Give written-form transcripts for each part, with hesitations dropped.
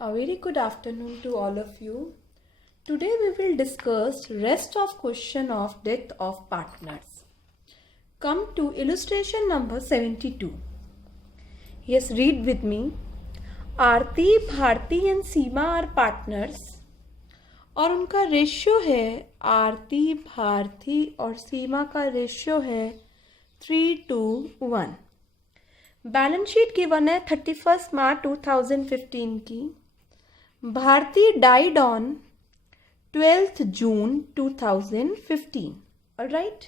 A very good afternoon to all of you. Today we will discuss rest of question of death of partners. Come to illustration number 72. Yes, read with me. Aarti, Bharti and Seema are partners और उनका ratio है आरती, भारती और सीमा का ratio है 3:1. Balance sheet given है 31 मार्च 2015 की. Bharti died on 12th June 2015. Alright?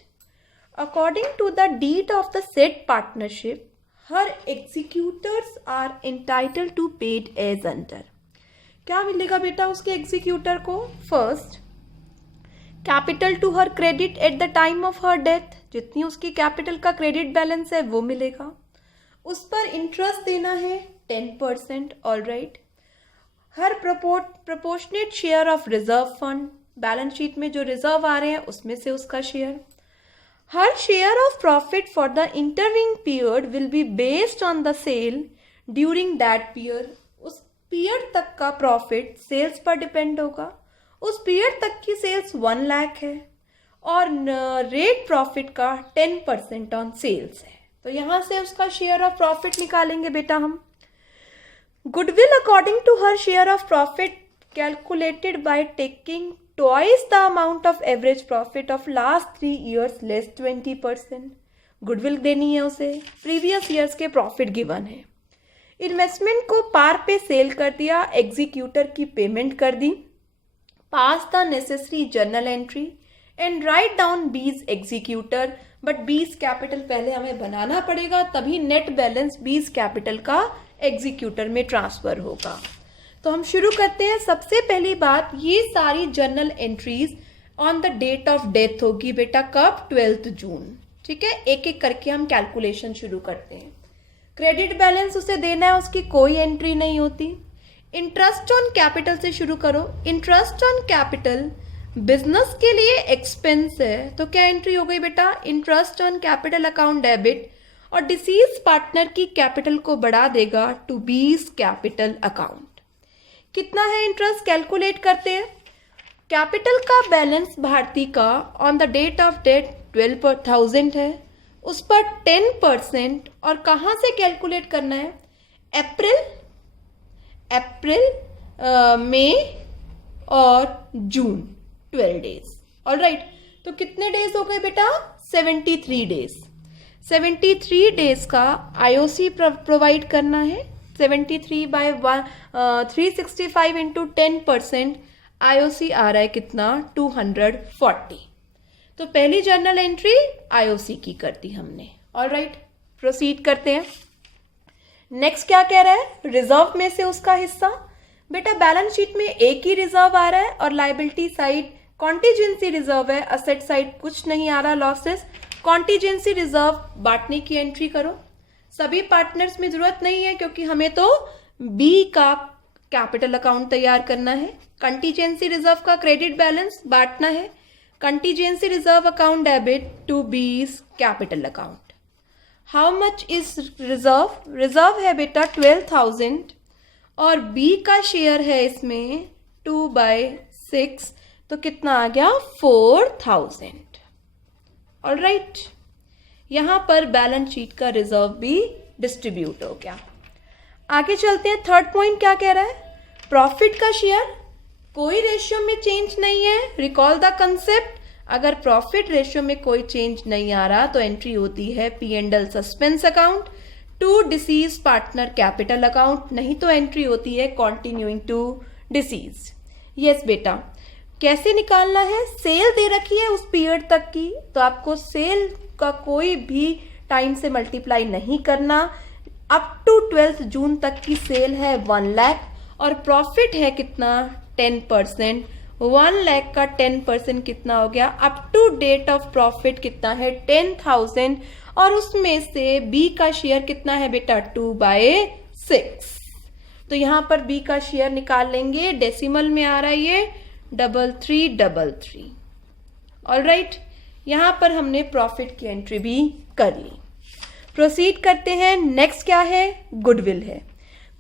According to the deed of the said partnership, her executors are entitled to paid as under. क्या मिलेगा बेटा उसके एग्जीक्यूटर को? First, capital to her credit at the time of her death, जितनी उसकी capital का credit balance है वो मिलेगा. उस पर इंटरेस्ट देना है 10%. All right. Her proportionate share of reserve fund, balance sheet में जो रिजर्व आ रहे हैं उसमें से उसका share. Her share of profit for the intervening period will be based on the sale during that period. उस पीरियड तक का प्रॉफिट सेल्स पर डिपेंड होगा. उस पीरियड तक की सेल्स 1 लाख है और रेट प्रॉफिट का 10% ऑन सेल्स है. तो यहाँ से उसका शेयर ऑफ प्रॉफिट निकालेंगे बेटा हम. Goodwill according to her share of profit calculated by taking twice the amount of average profit of last 3 years less 20%. Goodwill देनी है उसे, previous years के profit given है. इन्वेस्टमेंट को पार पे सेल कर दिया, एग्जीक्यूटर की पेमेंट कर दी. Pass the necessary journal entry and write down B's executor. But B's capital पहले हमें बनाना पड़ेगा, तभी नेट बैलेंस बीज कैपिटल का एग्जीक्यूटर में ट्रांसफर होगा. तो हम शुरू करते हैं. सबसे पहली बात, ये सारी journal entries on the date of death होगी बेटा. कब? 12th जून. ठीक है, एक एक करके हम कैलकुलेशन शुरू करते हैं. क्रेडिट बैलेंस उसे देना है, उसकी कोई एंट्री नहीं होती. इंटरेस्ट ऑन कैपिटल से शुरू करो. इंटरेस्ट ऑन कैपिटल बिजनेस के लिए एक्सपेंस है, तो क्या एंट्री हो गई बेटा? Interest on capital account debit, और डिसीज पार्टनर की कैपिटल को बढ़ा देगा टू बीज कैपिटल अकाउंट. कितना है इंटरेस्ट? कैलकुलेट करते हैं. कैपिटल का बैलेंस भारती का on the date of death 12,000 है, उस पर 10%. और कहाँ से कैलकुलेट करना है? अप्रैल, मई और जून, 12 डेज. All right. तो कितने डेज हो गए बेटा? 73 डेज. 73 डेज का आईओसी प्रोवाइड करना है. 73/365 इंटू 10% आईओसी आ रहा है कितना? 240. तो पहली जर्नल एंट्री आईओसी की कर दी हमने. ऑल राइट, प्रोसीड करते हैं. नेक्स्ट क्या कह रहा है? रिजर्व में से उसका हिस्सा. बेटा बैलेंस शीट में एक ही रिजर्व आ रहा है और लाइबिलिटी साइड कॉन्टीजेंसी रिजर्व है, असेट साइड कुछ नहीं आ रहा, लॉसेस. कॉन्टीजेंसी रिजर्व बांटने की एंट्री करो. सभी पार्टनर्स में जरूरत नहीं है क्योंकि हमें तो बी का कैपिटल अकाउंट तैयार करना है. कंटीजेंसी रिजर्व का क्रेडिट बैलेंस बांटना है. Contingency reserve account debit to B's capital account. How much is reserve? Reserve है बेटा 12,000 और बी का शेयर है इसमें 2/6, तो कितना आ गया? 4,000. All right. यहां पर बैलेंस शीट का रिजर्व भी डिस्ट्रीब्यूट हो गया. आगे चलते हैं. थर्ड पॉइंट क्या कह रहा है? प्रॉफिट का शेयर कोई रेशियो में चेंज नहीं है. Recall the concept. अगर प्रॉफिट रेशियो में कोई चेंज नहीं आ रहा तो एंट्री होती है P&L suspense account to deceased partner capital account, नहीं तो एंट्री होती है कॉन्टिन्यूइंग टू डिसीज. यस बेटा, कैसे निकालना है? सेल दे रखी है उस पीरियड तक की, तो आपको सेल का कोई भी टाइम से मल्टीप्लाई नहीं करना. अप टू 12th जून तक की सेल है 1 लाख और प्रॉफिट है कितना? 10%. 1 लाख का 10% कितना हो गया? Up to date of profit कितना है? 10,000. और उसमें से बी का शेयर कितना है बेटा? 2/6. तो यहाँ पर बी का शेयर निकाल लेंगे. डेसिमल में आ रहा है ये 3333. All right. यहाँ पर हमने प्रॉफिट की एंट्री भी कर ली. प्रोसीड करते हैं. नेक्स्ट क्या है? गुडविल है.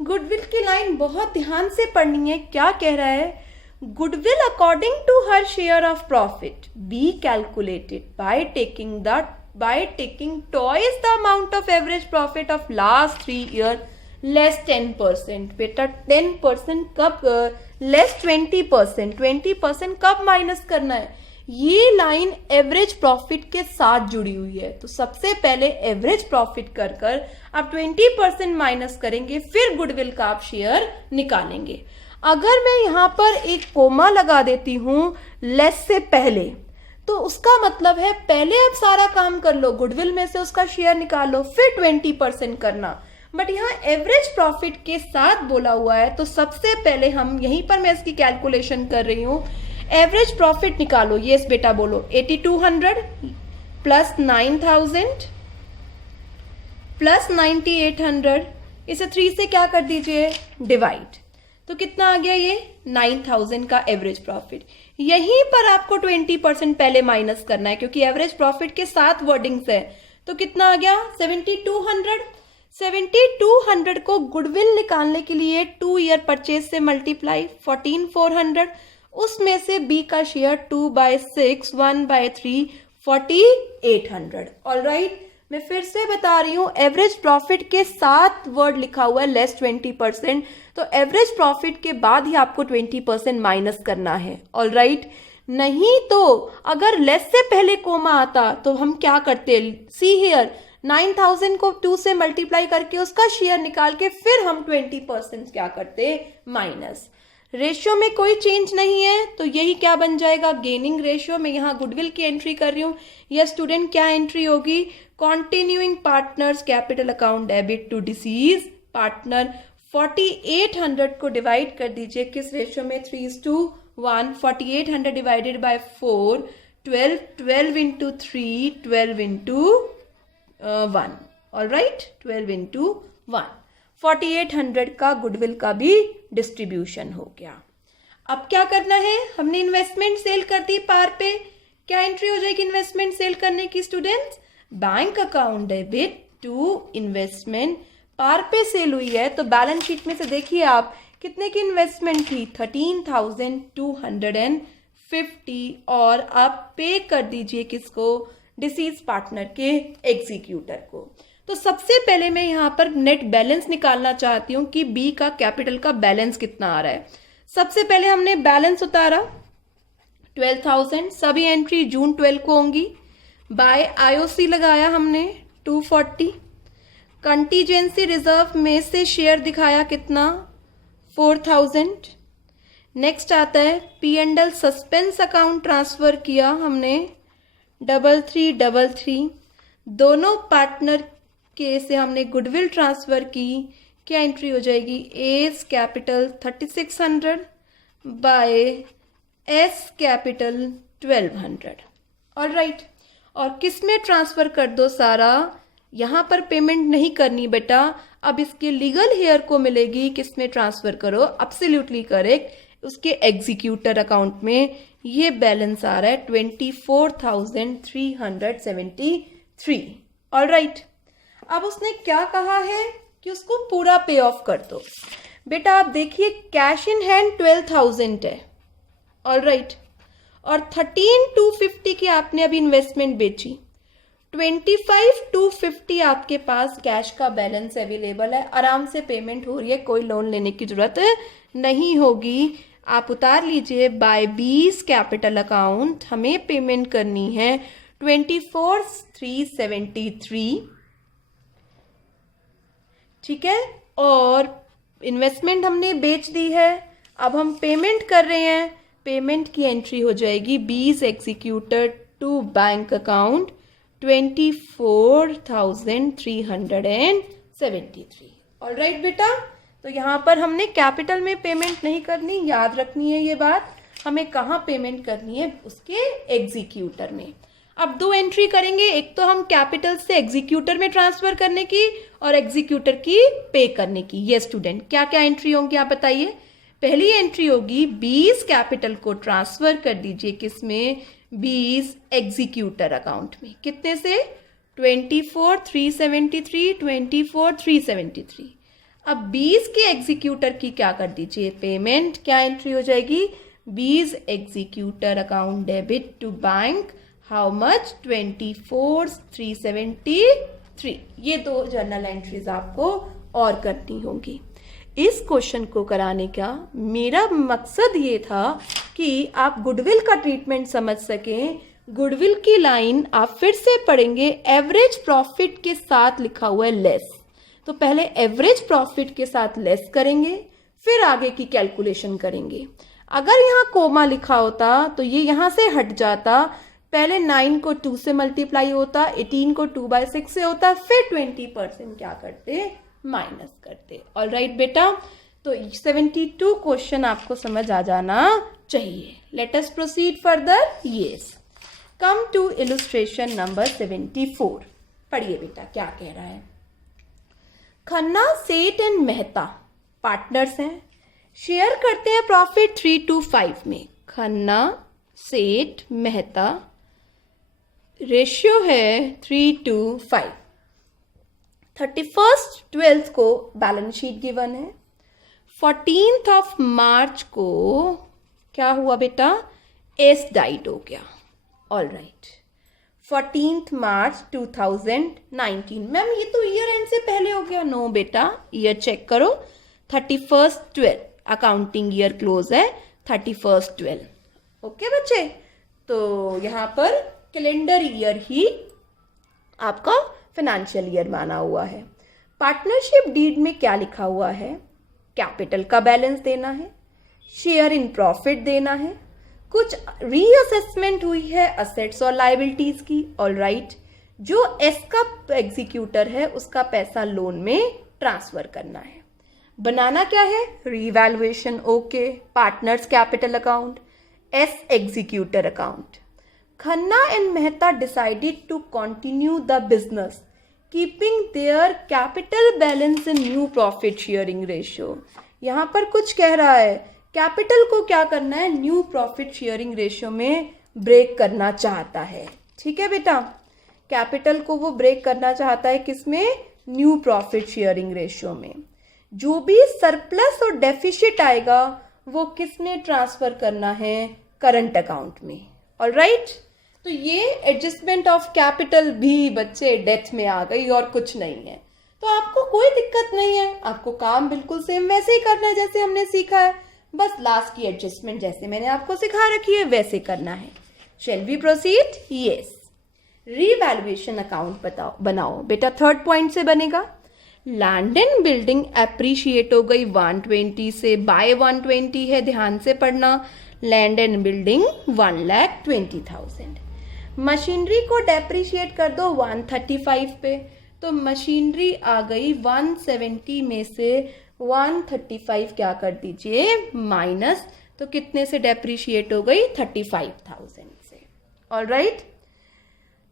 गुडविल की लाइन बहुत ध्यान से पढ़नी है। क्या कह रहा है? Goodwill according to her share of profit be calculated by taking twice the amount of average profit of last 3 years less 10%। बेटा 10% कब लेस 20%, 20% कब माइनस करना है? ये लाइन एवरेज प्रॉफिट के साथ जुड़ी हुई है, तो सबसे पहले एवरेज प्रॉफिट कर आप 20% माइनस करेंगे, फिर गुडविल का आप शेयर निकालेंगे। अगर मैं यहाँ पर एक कोमा लगा देती हूँ लेस से पहले, तो उसका मतलब है पहले आप सारा काम कर लो, गुडविल में से उसका शेयर निकालो, फिर 20% करना। बट यहाँ एवरेज प्रॉफिट के साथ बोला हुआ है, तो सबसे पहले हम यहीं पर मैं इसकी कैलकुलेशन कर रही हूँ। एवरेज प्रॉफिट निकालो। यस बेटा बोलो। 8200 प्लस 9000 प्लस 9800, इसे 3 से क्या कर दीजिए? डिवाइड। तो कितना आ गया? ये 9000 का एवरेज प्रॉफिट। यहीं पर आपको 20% पहले माइनस करना है, क्योंकि एवरेज प्रॉफिट के साथ वर्डिंग्स है। तो कितना आ गया? 7200। 7200 को गुडविल निकालने के लिए 2 ईयर परचेज से मल्टीप्लाई 14400, उसमें से बी का शेयर 2/6 1/3 4800। ऑलराइट, मैं फिर से बता रही हूं, एवरेज प्रॉफिट के साथ वर्ड लिखा हुआ है लेस 20%, तो एवरेज प्रॉफिट के बाद ही आपको 20% माइनस करना है। ऑलराइट, नहीं तो अगर लेस से पहले कोमा आता तो हम क्या करते? सी हियर, 9000 को 2 से मल्टीप्लाई करके उसका शेयर निकाल के फिर हम 20% क्या करते? माइनस। रेशियो में कोई चेंज नहीं है, तो यही क्या बन जाएगा? Gaining ratio. मैं यहाँ गुडविल की एंट्री कर रही हूँ। यह स्टूडेंट क्या एंट्री होगी? Continuing partners capital account debit to deceased partner. 4800 को डिवाइड कर दीजिए किस रेशियो में? 3:1। 4800 divided by 4 12, 12 into 3 12 into 1। Alright, 12 into 1। 4800 का गुडविल का भी डिस्ट्रीब्यूशन हो गया। अब क्या करना है? हमने इन्वेस्टमेंट सेल कर दी पार पे। क्या एंट्री हो जाएगी इन्वेस्टमेंट सेल करने की students? Bank account debit to investment. Par पे सेल हुई है, तो बैलेंस शीट में से देखिए आप कितने की इन्वेस्टमेंट थी? 13,250, और आप पे कर दीजिए किसको? डिसीज पार्टनर के एग्जीक्यूटर को। तो सबसे पहले मैं यहाँ पर नेट बैलेंस निकालना चाहती हूँ कि बी का कैपिटल का बैलेंस कितना आ रहा है। सबसे पहले हमने बैलेंस उतारा 12,000, सभी एंट्री जून 12 को होंगी। बाय आईओसी लगाया हमने 240। कंटीजेंसी रिजर्व में से शेयर दिखाया कितना? 4000। नेक्स्ट आता है P&L सस्पेंस अकाउंट ट्रांसफर किया हमने 3333। दोनों पार्टनर के से हमने गुडविल ट्रांसफर की। क्या एंट्री हो जाएगी? S capital 3600 by S capital 1200। Alright, और किस में ट्रांसफर कर दो सारा? यहाँ पर पेमेंट नहीं करनी बेटा, अब इसके लीगल हेयर को मिलेगी। किस में ट्रांसफर करो? एब्सोल्युटली करेक्ट, उसके एग्जीक्यूटर अकाउंट में। ये बैलेंस आ रहा है 24,373। ऑलराइट, अब उसने क्या कहा है कि उसको पूरा पे ऑफ कर दो। बेटा आप देखिए, कैश इन हैंड 12,000 है। ऑलराइट, और 13,250 की आपने अभी इन्वेस्टमेंट बेची। 25,250 आपके पास कैश का बैलेंस अवेलेबल है, आराम से पेमेंट हो रही है, कोई लोन लेने की जरूरत नहीं होगी। आप उतार लीजिए। बाय बीस कैपिटल अकाउंट हमें पेमेंट करनी है 24,373। ठीक है, और इन्वेस्टमेंट हमने बेच दी है, अब हम पेमेंट कर रहे हैं। पेमेंट की एंट्री हो जाएगी 20 executor to bank account 24,373। All right बेटा, तो यहाँ पर हमने कैपिटल में पेमेंट नहीं करनी, याद रखनी है ये बात। हमें कहाँ पेमेंट करनी है? उसके एग्जीक्यूटर में। अब दो एंट्री करेंगे, एक तो हम कैपिटल से एग्जीक्यूटर में ट्रांसफर करने की और एग्जीक्यूटर की पे करने की। ये स्टूडेंट क्या क्या एंट्री होंगी आप बताइए। पहली एंट्री होगी 20 कैपिटल को ट्रांसफर कर दीजिए किसमें? 20 एग्जीक्यूटर अकाउंट में। कितने से? 24,373, 24,373। अब बीज के एग्जीक्यूटर की क्या कर दीजिए पेमेंट, क्या एंट्री हो जाएगी, B's executor account debit to bank, how much, 24,373। ये दो जर्नल एंट्रीज आपको और करनी होगी। इस क्वेश्चन को कराने का मेरा मकसद ये था कि आप गुडविल का ट्रीटमेंट समझ सकें। गुडविल की लाइन आप फिर से पढ़ेंगे, एवरेज प्रॉफिट के साथ लिखा हुआ है लेस, तो पहले एवरेज प्रॉफिट के साथ लेस करेंगे, फिर आगे की कैलकुलेशन करेंगे। अगर यहाँ कोमा लिखा होता तो ये यहाँ से हट जाता, पहले 9 को 2 से मल्टीप्लाई होता, 18 को 2/6 से होता, फिर 20% क्या करते, माइनस करते। ऑलराइट बेटा, तो 72 क्वेश्चन आपको समझ आ जाना चाहिए। Let us proceed further. Yes, come to illustration number 74। पढ़िए बेटा क्या कह रहा है। खन्ना, सेठ एंड मेहता पार्टनर्स हैं, शेयर करते हैं प्रॉफिट 3-5 में। खन्ना, सेठ, मेहता, रेशियो है 3-5। 31st 12th को बैलेंस शीट गिवन है। 14th ऑफ मार्च को क्या हुआ बेटा, एस डाइड हो गया। ऑल राइट, 14th मार्च 2019। मैम ये तो ईयर एंड से पहले हो गया। नो बेटा, ईयर चेक करो, 31st 12, अकाउंटिंग ईयर क्लोज है 31st 12। ओके बच्चे, तो यहाँ पर कैलेंडर ईयर ही आपका फाइनेंशियल ईयर माना हुआ है। पार्टनरशिप डीड में क्या लिखा हुआ है, कैपिटल का बैलेंस देना है, शेयर इन प्रॉफिट देना है, कुछ रीअसेसमेंट हुई है असेट्स और लायबिलिटीज की। ऑल राइट, जो एस का एग्जीक्यूटर है उसका पैसा लोन में ट्रांसफर करना है। बनाना क्या है, revaluation. Okay, partners capital account, S executor account. Khanna and Mehta decided to continue the business, keeping their capital balance in new profit sharing ratio. यहाँ पर कुछ कह रहा है, कैपिटल को क्या करना है, न्यू प्रॉफिट शेयरिंग रेशियो में ब्रेक करना चाहता है। ठीक है बेटा, कैपिटल को वो ब्रेक करना चाहता है किसमें, न्यू प्रॉफिट शेयरिंग रेशियो में। जो भी सरप्लस और डेफिसिट आएगा वो किसने ट्रांसफर करना है, करंट अकाउंट में। ऑल राइट, तो ये एडजस्टमेंट ऑफ कैपिटल भी बच्चे डेथ में आ गई और कुछ नहीं है। तो आपको कोई दिक्कत नहीं है, आपको काम बिल्कुल सेम वैसे ही करना है जैसे हमने सीखा है, बस लास्ट की एडजस्टमेंट जैसे मैंने आपको सिखा रखी है वैसे करना है। Shall we proceed. Yes, revaluation account बनाओ बेटा। 3rd पॉइंट से बनेगा। लैंड एंड बिल्डिंग एप्रिशिएट हो गई 120 से, बाय 120 है, ध्यान से पढ़ना। Land and building 1,20,000। मशीनरी को डेप्रिशिएट कर दो 135 पे, तो मशीनरी आ गई 170 में से 135 क्या कर दीजिए माइनस, तो कितने से डेप्रिशिएट हो गई, 35,000 से। ऑल राइट,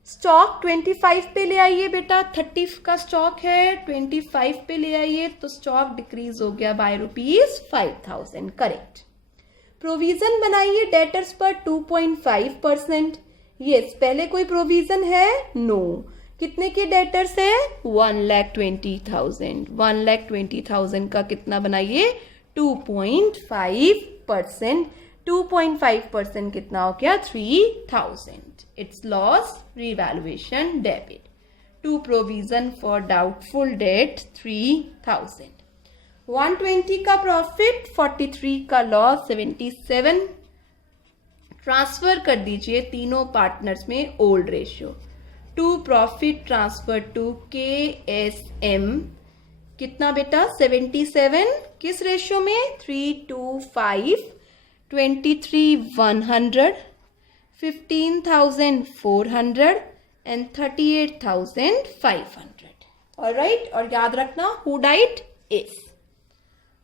स्टॉक 25 पे ले आइए बेटा, 30 का स्टॉक है, 25 पे ले आइए तो स्टॉक डिक्रीज हो गया बाय ₹5,000। करेक्ट। प्रोविजन बनाइए डेटर्स पर 2.5%। यस, पहले कोई प्रोविजन है, नो। कितने के डेटर्स है, 1,20,000। 1,20,000 का कितना बनाइए, 2.5%। 2.5% कितना हो गया, 3,000। It's loss, revaluation, debit. To provision for doubtful debt 3,000। 120 का प्रॉफिट, 43 का लॉस, 77। ट्रांसफर कर दीजिए तीनों पार्टनर्स में old ratio. To profit transfer to KSM कितना बेटा, 77। किस रेशियो में, 3:5। 23,100, 15,400 एंड 38,500। ऑलराइट, और याद रखना who died is.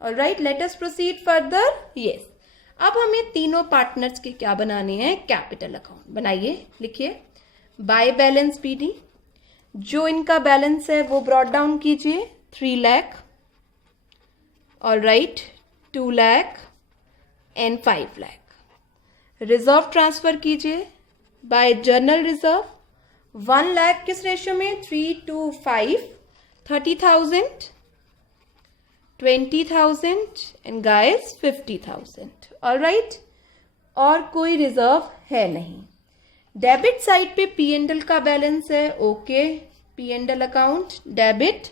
Alright, late us proceed further. Yes, अब हमें तीनों पार्टनर्स के क्या बनाने हैं, कैपिटल अकाउंट बनाइए। लिखिए बाय बैलेंस PD, जो इनका बैलेंस है वो ब्रॉट डाउन कीजिए 3 lakh. Alright, 2 lakh and 5 lakh. Reserve transfer कीजिए बाय जर्नल रिजर्व 1 लाख, किस रेशियो में, 3:5, 30,000। 20,000 एंड गाइस 50,000. ऑलराइट, और कोई रिजर्व है नहीं. डेबिट साइड पे पी एंड एल का बैलेंस है. Okay, P and L account debit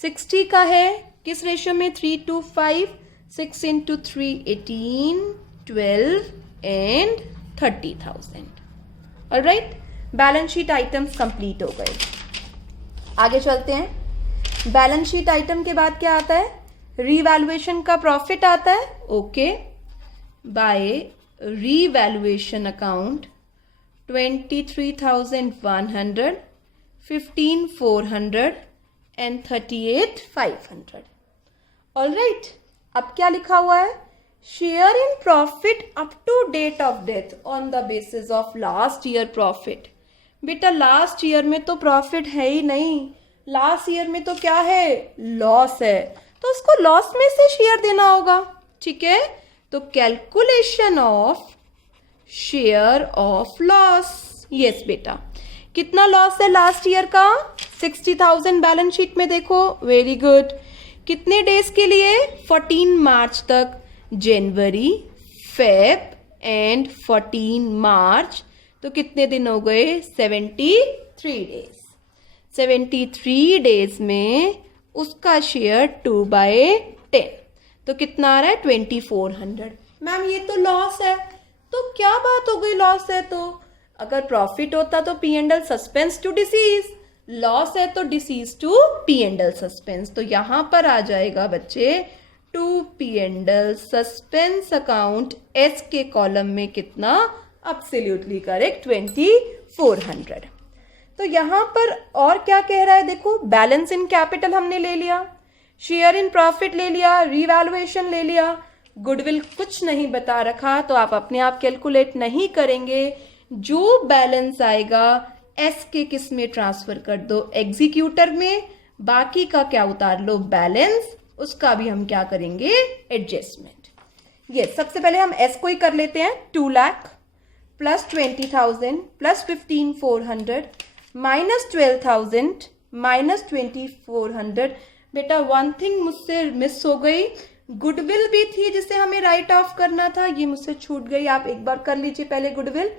60 का है. किस रेशियो में? 3:5. 6 into 3 18, 12 and 30,000. Alright, balance sheet items complete हो गए. आगे चलते हैं. बैलेंस शीट आइटम के बाद क्या आता है? रीवैल्यूएशन का प्रॉफिट आता है. Okay, by revaluation account 23,100, 15,400 and 38,500. All right, अब क्या लिखा हुआ है? Share in profit up to date of death on the basis of last year profit. बेटा लास्ट ईयर में तो प्रॉफिट है ही नहीं. लास्ट ईयर में तो क्या है? लॉस है. तो उसको लॉस में से शेयर देना होगा. ठीक है, तो calculation of share of loss. Yes बेटा, कितना लॉस है लास्ट ईयर का? 60,000 बैलेंस शीट में देखो. Very good. कितने डेज के लिए? 14 मार्च तक. जनवरी, फेब एंड 14 मार्च, तो कितने दिन हो गए? 73 डेज. 73 डेज में उसका शेयर 2/10, तो कितना आ रहा है? 2400. मैम ये तो लॉस है. तो क्या बात हो गई लॉस है तो? अगर प्रॉफिट होता तो P and L suspense to deceased, loss है तो deceased to P and L suspense. तो यहां पर आ जाएगा बच्चे to P and L suspense account. S K column में कितना? Absolutely correct, 2400. तो यहां पर और क्या कह रहा है देखो. बैलेंस इन कैपिटल हमने ले लिया, शेयर इन प्रॉफिट ले लिया, रीवैल्यूएशन ले लिया, गुडविल कुछ नहीं बता रखा, तो आप अपने आप कैलकुलेट नहीं करेंगे. जो बैलेंस आएगा एस के किस में ट्रांसफर कर दो? एग्जीक्यूटर में. बाकी का क्या उतार लो? बैलेंस. उसका भी हम क्या करेंगे? एडजस्टमेंट. ये सबसे पहले हम एस को ही कर लेते हैं. 2 lakh plus 20,000 plus 15,400 minus 12,000 minus 2,400. बेटा वन थिंग मुझसे मिस हो गई. गुडविल भी थी जिसे हमें राइट ऑफ करना था, ये मुझसे छूट गई. आप एक बार कर लीजिए पहले गुडविल.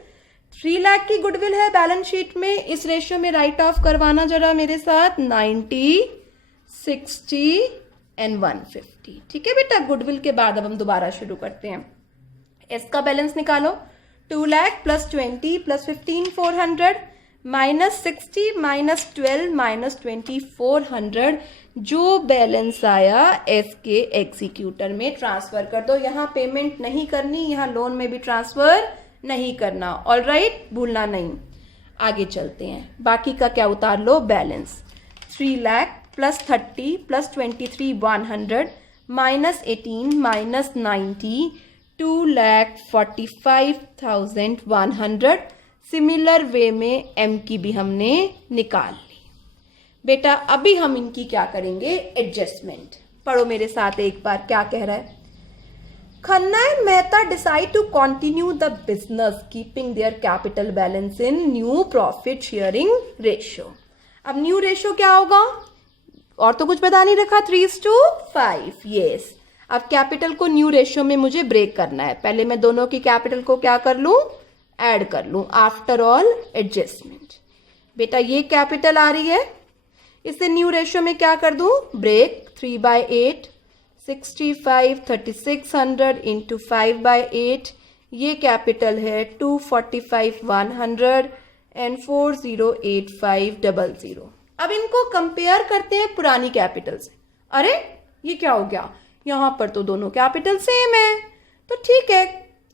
3 लाख की गुडविल है बैलेंस शीट में. इस रेशियो में राइट ऑफ करवाना जरा मेरे साथ. 90, 60 एंड 150. ठीक है बेटा, गुडविल के बाद अब हम दोबारा शुरू करते हैं. एस का बैलेंस निकालो. 2 lakh plus 20 plus 15,400 minus 60 minus 12 minus 2,400. जो बैलेंस आया एस के एग्जीक्यूटर में ट्रांसफर कर दो. यहाँ पेमेंट नहीं करनी, यहाँ लोन में भी ट्रांसफर नहीं करना. ऑलराइट, भूलना नहीं. आगे चलते हैं. बाकी का क्या उतार लो? Balance. 3 lakh plus 30 plus 23,100 minus 18 minus 90, 2,45,100. Similar way में एम की भी हमने निकाल ली. बेटा अभी हम इनकी क्या करेंगे? एडजस्टमेंट. पढ़ो मेरे साथ एक बार क्या कह रहा है. Khanna and Mehta decide to continue the business keeping their capital balance in new profit sharing ratio. अब न्यू रेशियो क्या होगा? और तो कुछ बता नहीं रखा. 3:5. यस, अब कैपिटल को न्यू रेशियो में मुझे ब्रेक करना है. पहले मैं दोनों की कैपिटल को क्या कर लूं? ऐड कर लूं. After all adjustment. बेटा ये कैपिटल आ रही है, इसे न्यू रेशियो में क्या कर दूं? ब्रेक. 3/8, 65, 3600 इंटू 5/8. ये कैपिटल है 245,100 एंड 408500. अब इनको कंपेयर करते हैं पुरानी कैपिटल से. अरे ये क्या हो गया? यहां पर तो दोनों कैपिटल सेम है. तो ठीक है,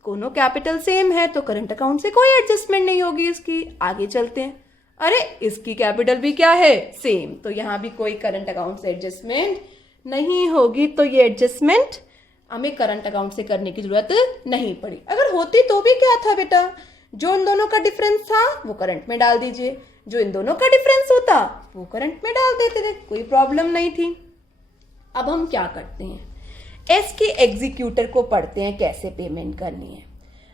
दोनों कैपिटल सेम है तो करंट अकाउंट से कोई एडजस्टमेंट नहीं होगी इसकी. आगे चलते हैं. अरे इसकी कैपिटल भी क्या है? सेम. तो यहां भी कोई करंट अकाउंट से एडजस्टमेंट नहीं होगी. तो ये एडजस्टमेंट हमें करंट अकाउंट से करने की जरूरत नहीं पड़ी. अगर होती तो भी क्या था बेटा? जो इन दोनों का डिफरेंस था वो करंट में डाल दीजिए, जो इन दोनों का डिफरेंस होता वो करंट में डाल देते थे, कोई प्रॉब्लम नहीं थी. अब हम क्या करते हैं? एस के एग्जीक्यूटर को पढ़ते हैं कैसे पेमेंट करनी है.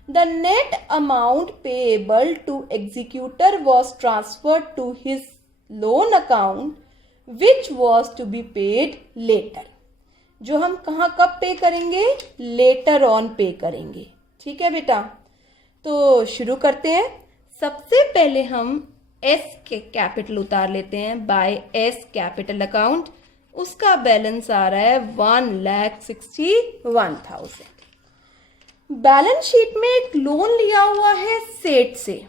The net amount payable to executor was transferred to his loan account which was to be paid later. जो हम कहाँ कब पे करेंगे, लेटर ऑन पे करेंगे। ठीक है बेटा, तो शुरू करते हैं। सबसे पहले हम एस के कैपिटल उतार लेते हैं बाय एस कैपिटल अकाउंट। उसका बैलेंस आ रहा है 1,61,000। बैलेंस शीट में एक लोन लिया हुआ है सेठ से,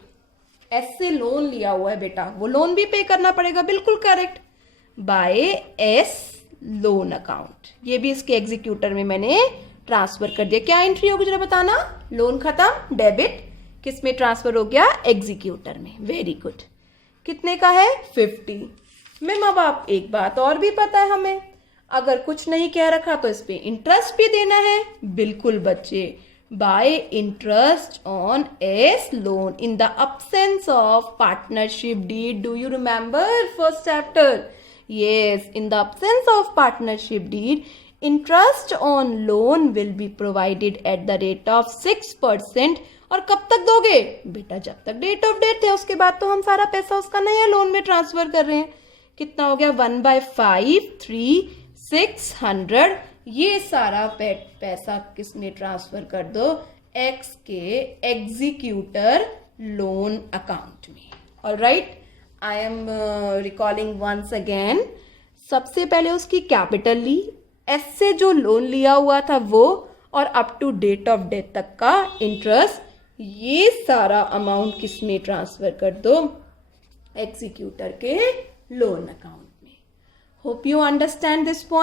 एस से लोन लिया हुआ है बेटा, वो लोन भी पे करना पड़ेगा, बिल्कुल correct, by S loan account. ये भी इसके एग्जीक्यूटर में मैंने ट्रांसफर कर दिया। क्या एंट्री होगी जरा बताना, लोन खत्म, डेबिट किस में ट्रांसफर हो गया, एग्जीक्यूटर में। Very good. कितने का है, 50। मैम अब आप एक बात और भी पता है हमें, अगर कुछ नहीं कह रखा तो इस पे इंटरेस्ट भी देना है। बिल्कुल बच्चे, bye interest on S loan in the absence of partnership deed. Do you remember first chapter? Yes, in the absence of partnership deed, interest on loan will be provided at the rate of 6%. और कब तक दोगे बेटा, जब तक date of death है, उसके बाद तो हम सारा पैसा उसका नया लोन में ट्रांसफर कर रहे हैं। कितना हो गया, 1/5, 3,600। ये सारा पैसा किस में ट्रांसफर कर दो, एक्स के एग्जीक्यूटर लोन अकाउंट में। All right, I am recalling once again. सबसे पहले उसकी कैपिटल ली, एस से जो लोन लिया हुआ था वो, और up to date of death तक का इंटरेस्ट, ये सारा अमाउंट किस में ट्रांसफर कर दो, एग्जीक्यूटर के लोन अकाउंट में। Hope you understand this point.